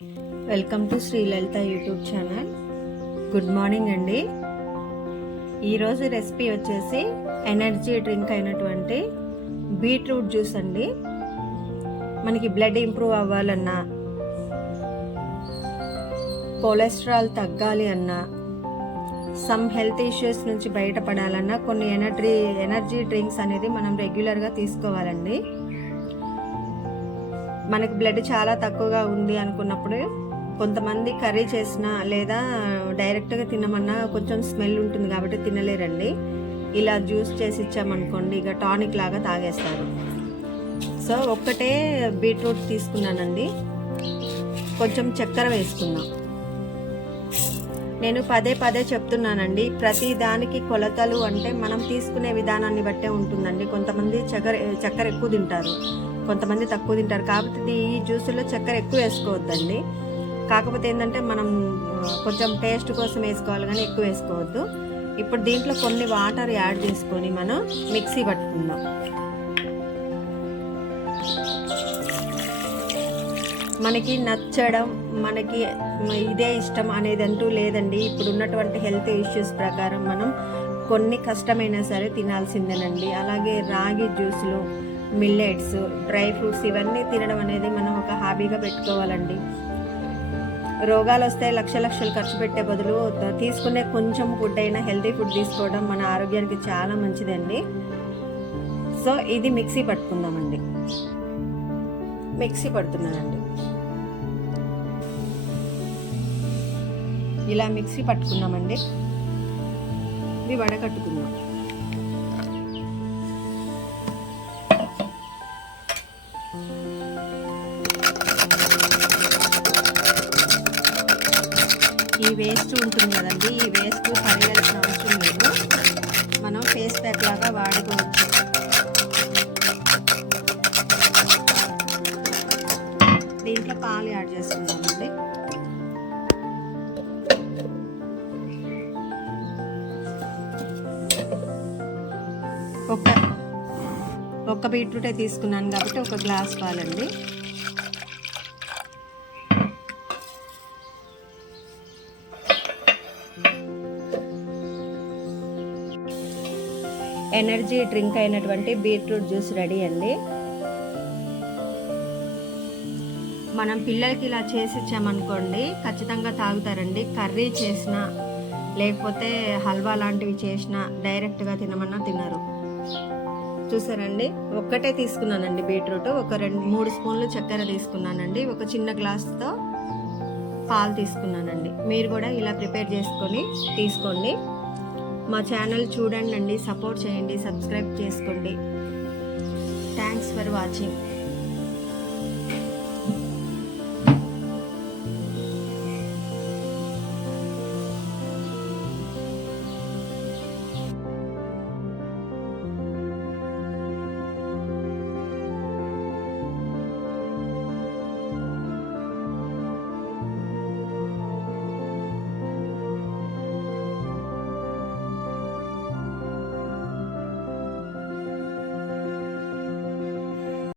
Welcome to Shri Lalitha YouTube channel. Good morning అండి. ఈరోజు recipe వచ్చేసి ఎనర్జీ డ్రింక్ అయినటువంటి బీట్రూట్ జ్యూస్ అండి. మనకి బ్లడ్ ఇంప్రూవ్ అవ్వాలన్నా, కొలెస్ట్రాల్ తగ్గాలి అన్నా, సమ్ హెల్త్ ఇష్యూస్ నుంచి బయటపడాలన్నా కొన్ని ఎనర్జీ డ్రింక్స్ అనేది మనం రెగ్యులర్గా తీసుకోవాలండి. మనకి బ్లడ్ చాలా తక్కువగా ఉంది అనుకున్నప్పుడు కొంతమంది కర్రీ చేసినా లేదా డైరెక్ట్గా తినమన్నా కొంచెం స్మెల్ ఉంటుంది కాబట్టి తినలేరండి. ఇలా జ్యూస్ చేసి ఇచ్చామనుకోండి, ఇక టానిక్ లాగా తాగేస్తారు. సో ఒక్కటే బీట్రూట్ తీసుకున్నానండి. కొంచెం చక్కెర వేసుకున్నాం. నేను పదే చెప్తున్నానండి, ప్రతి దానికి కొలతలు అంటే మనం తీసుకునే విధానాన్ని బట్టే ఉంటుందండి. కొంతమంది చక్కెర ఎక్కువ తింటారు, కొంతమంది తక్కువ తింటారు. కాబట్టి ఈ జ్యూసులో చక్కెర ఎక్కువ వేసుకోవద్దండి. కాకపోతే ఏంటంటే మనం కొంచెం టేస్ట్ కోసం వేసుకోవాలి కానీ ఎక్కువ వేసుకోవద్దు. ఇప్పుడు దీంట్లో కొన్ని వాటర్ యాడ్ చేసుకొని మనం మిక్సీ పట్టుకుందాం. మనకి నచ్చడం, మనకి ఇదే ఇష్టం అనేది అంటూ లేదండి. ఇప్పుడు ఉన్నటువంటి హెల్త్ ఇష్యూస్ ప్రకారం మనం కొన్ని కష్టమైనా సరే తినాల్సిందేనండి. అలాగే రాగి జ్యూసులు, మిల్లెట్స్, డ్రై ఫ్రూట్స్ ఇవన్నీ తినడం అనేది మనం ఒక హాబీగా పెట్టుకోవాలండి. రోగాలు వస్తే లక్షలు ఖర్చు పెట్టే బదులు తీసుకునే కొంచెం ఫుడ్ అయినా హెల్తీ ఫుడ్ తీసుకోవడం మన ఆరోగ్యానికి చాలా మంచిదండి. సో ఇది మిక్సీ పట్టుకుందామండి. మిక్సీ పడుతున్నానండి. ఇలా మిక్సీ పట్టుకున్నామండి. ఇవి వడకట్టుకుందాం. ఈ వేస్ట్ ఉంటుంది కదండి, ఈ వేస్ట్ పడేయాల్సిన అవసరం లేదు. మనం ఫేస్ ప్యాక్ లాగా వాడుకోవచ్చు. దీంట్లో పాలు యాడ్ చేసుకుందామండి. ఒక్క బీట్రూటే తీసుకున్నాను కాబట్టి ఒక గ్లాస్ పాలండి. ఎనర్జీ డ్రింక్ అయినటువంటి బీట్రూట్ జ్యూస్ రెడీ అండి. మనం పిల్లలకి ఇలా చేసి ఇచ్చామనుకోండి ఖచ్చితంగా తాగుతారండి. కర్రీ చేసినా లేకపోతే హల్వా లాంటివి చేసినా డైరెక్ట్గా తినమన్నా తినరు. చూసారండి, ఒక్కటే తీసుకున్నానండి బీట్రూట్. ఒక 2-3 స్పూన్లు చక్కెర తీసుకున్నానండి. ఒక చిన్న గ్లాస్తో పాలు తీసుకున్నానండి. మీరు కూడా ఇలా ప్రిపేర్ చేసుకొని తీసుకోండి. మా ఛానల్ చూడండి అండి, సపోర్ట్ చేయండి, సబ్స్క్రైబ్ చేసుకోండి. Thanks for watching.